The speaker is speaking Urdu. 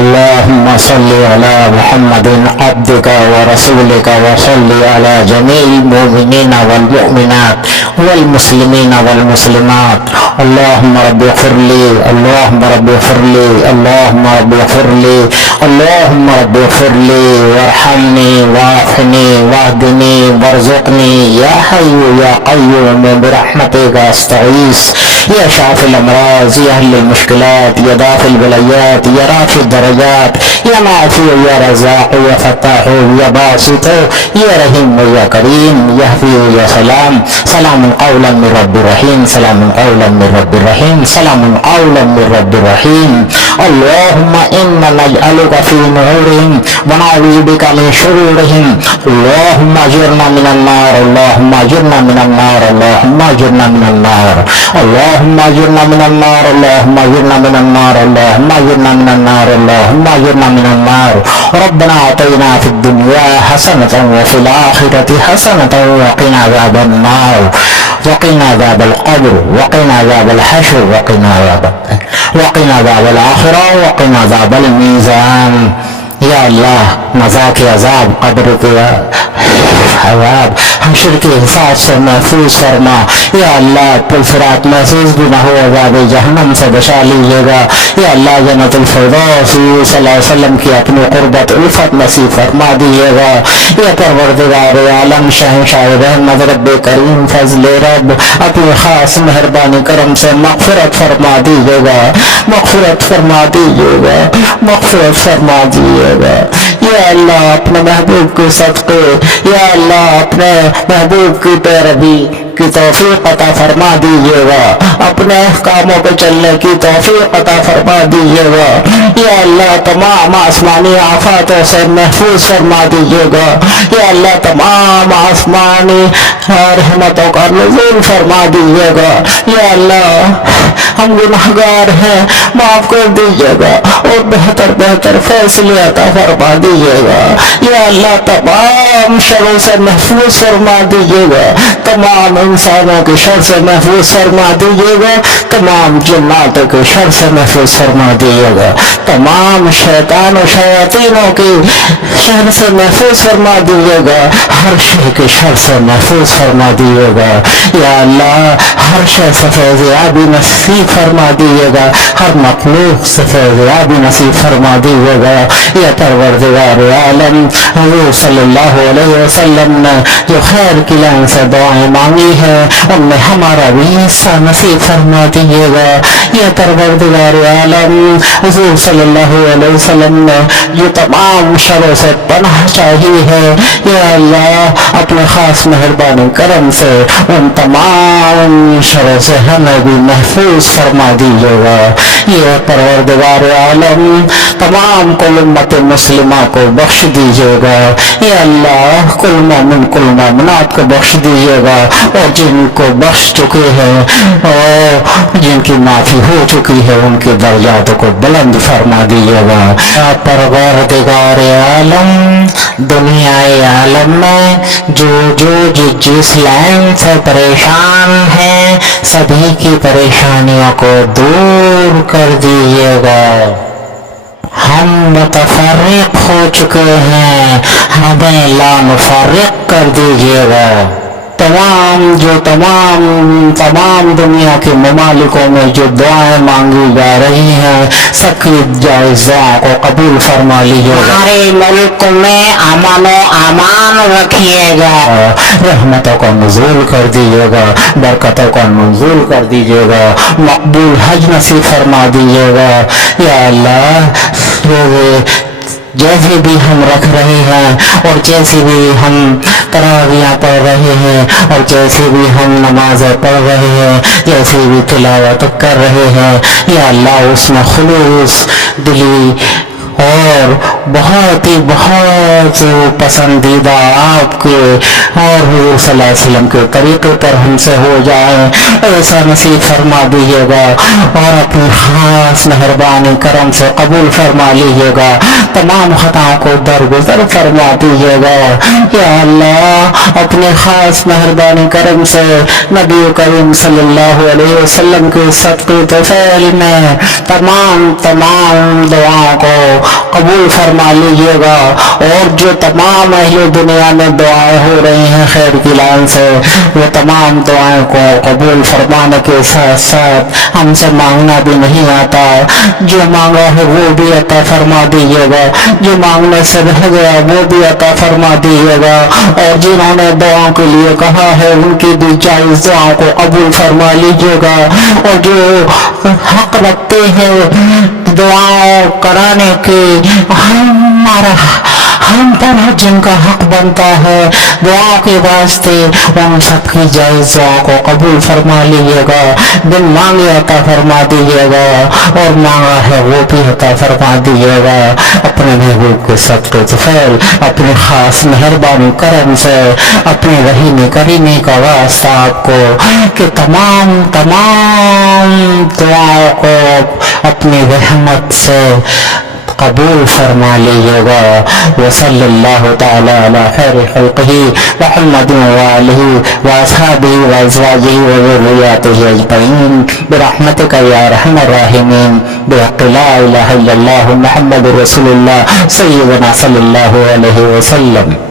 اللهم صل على محمد عبدك ورسولك وصل على جميع المؤمنين والمؤمنات والمسلمين والمسلمات. اللهم رب اغفر لي، اللهم رب اغفر لي، اللهم رب اغفر لي، اللهم رب اغفر لي وارحمني واعفني واهدني وارزقني يا حي يا قيوم برحمتك استغيث. يا شافي الامراض، يا اهل المشكلات، يا دافع البليات، يا رافع الدرجات، يا نافع يا رزاق يا فتاح يا باسط يا رحيم يا كريم يا حفيظ يا سلام. سلام قولا من رب رحيم، سلام قولا من رب رحيم، سلام قولا من رب رحيم. اللهم انا نجعلك في نورهم ونعوذ بك من شرورهم. اللهم اجرنا من النار، اللهم اجرنا من النار، اللهم اجرنا من النار، اللهم اجرنا من النار، اللهم اجرنا من النار، اللهم اجرنا من النار، اللهم اجرنا من النار. ربنا اعطنا في الدنيا حسنة وفي الآخرة حسنة وقنا عذاب النار، وقنا عذاب القبر، وقنا عذاب الحشر، وقنا عذاب الآخرة، وقنا عذاب الميزان. یا اللہ نزا کے عذاب، قبر کے عذاب، حشر کے حساب سے محفوظ فرما. یا اللہ پرفرات محسوس بھی نہ ہو، عذاب جہنم سے بچا لیجیے گا. یا اللہ جنت الفردوس صلی اللہ علیہ وسلم کی اپنی قربت الفت نصیب فرما دیجیے گا. یا پروردگار عالم شہنشاہ رحمت رب کریم فضل رب اپنی خاص مہربانی کرم سے مغفرت فرما دیجیے گا، مغفرت فرما دیجیے گا، مغفرت فرما دیجیے گا. یا اللہ اپنے محبوب کے صدقے، یا اللہ اپنے محبوب کی پیروی کی توفیق عطا فرما دیجیے گا، اپنے احکاموں پہ چلنے کی توفیق عطا فرما دیجیے گا. یا اللہ تمام آسمانی آفاتوں سے محفوظ فرما دیجیے گا. یا اللہ تمام آسمانی رحمتوں کا نزول فرما دیجیے گا. یا اللہ ہم گناہگار ہیں، معاف کر دیجیے گا اور بہتر بہتر فیصلے عطا فرما دیجیے گا. یا اللہ تمام شروں سے محفوظ فرما دیجیے گا، تمام انسانوں کے شر سے محفوظ فرما دیجیے گا، تمام جناتوں کے شر سے محفوظ فرما دیجیے گا، تمام شیطان و شیاطینوں کے شر سے محفوظ فرما دیجیے گا، ہر شے کے شر سے محفوظ فرما دیجیے گا. یا اللہ ہر شے سے فیضیابی نصیب فرما دیجیے گا، ہر مخلوق سے فیضیابی نصیب فرما دیجیے گا. یا پروردگار عالم حضور صلی اللہ علیہ وسلم نے جو خیر کی لائن سے دعائیں مانگی ہے ان میں ہمارا بھی حصہ نصیب فرما دیجیے گا. یا پروردگار عالم حضور صلی اللہ علیہ وسلم نے جو تمام شروں سے پناہ چاہی ہے، یا اللہ اپنے خاص مہربانی کرم سے ان تمام شروں سے ہمیں بھی محفوظ فرما دیجیے گا. یہ پروردگار عالم تمام کل امت مسلمہ کو بخش دیجیے گا. یا اللہ کل مومن کل مومنات کو بخش دیجیے گا، اور جن کو بخش چکے ہیں اور جن کی معافی ہو چکی ہے ان کے درجات کو بلند فرما دیجیے گا. پروردگار عالم دنیا عالم میں جو جس لائن سے پریشان ہیں سبھی کی پریشانیوں کو دور کر دیجیے گا. ہم متفرق ہو چکے ہیں، ہمیں لا مفرق کر دیجیے گا. تمام دنیا کے ممالکوں میں جو دعائیں مانگی جا رہی ہیں سب کی جائز دعا کو قبول فرما لیجیے گا. ہمارے ملک میں امن و امان رکھیے گا، رحمتوں کا نزول کر دیجیے گا، برکتوں کا نزول کر دیجیے گا، مقبول حج نصیب فرما دیجیے گا. یا اللہ جیسے بھی ہم رکھ رہے ہیں اور جیسے بھی ہم تراویح پڑھ رہے ہیں اور جیسے بھی ہم نمازیں پڑھ رہے ہیں، جیسے بھی تلاوت کر رہے ہیں، یا اللہ اس میں خلوص دلی اور بہت پسندیدہ آپ کے اور حضور صلی اللہ علیہ وسلم کے طریقے پر ہم سے ہو جائے، ایسا نصیب فرما دیجیے گا اور اپنی خاص مہربانی کرم سے قبول فرما لیجیے گا. تمام خطاؤں کو درگزر فرما دیجیے گا. یا اللہ اپنے خاص مہربانی کرم سے نبی کریم صلی اللہ علیہ وسلم کے صدقے طفیل میں تمام دعاؤں کو قبول فرما لیجیے گا، اور جو تمام اہل دنیا میں دعائیں ہو رہی ہیں خیر کی لان سے، وہ تمام دعائیں کو قبول فرمانے کے ساتھ ساتھ ہم سے مانگنا بھی نہیں آتا، جو مانگا ہے وہ بھی عطا فرما دیجیے گا، جو مانگنے سے رہ گیا وہ بھی عطا فرما دیجیے گا، اور جنہوں نے دعاؤں کے لیے کہا ہے ان کی بھی جائز دعاؤں کو قبول فرما لیجیے گا، اور جو حق رکھتے ہیں دعاؤں کرانے کے ہم پر جن کا حق بنتا ہے دعا کے واسطے، ان سب کی جائز دعا کو قبول فرما لیجیے گا، بن مانگے عطا فرما دیجیے گا، اور مانگا ہے وہ بھی عطا فرما دیجیے گا، اپنے محبوب کے صدقے فعل، اپنے خاص مہربانی کرم سے، اپنے رحیم کریمی کا واسطہ آپ کو کہ تمام دعاؤں کو اپنی رحمت سے قبول فرما لیجیے گا۔ وصلی اللہ تعالی علی خیر خلقہ محمد وآلہ واصحابہ وازواجہ وذریاتہ اجمعین برحمتک یا ارحم الراحمین، بحق لا الہ الا اللہ محمد رسول اللہ سیدنا صلی اللہ علیہ وسلم۔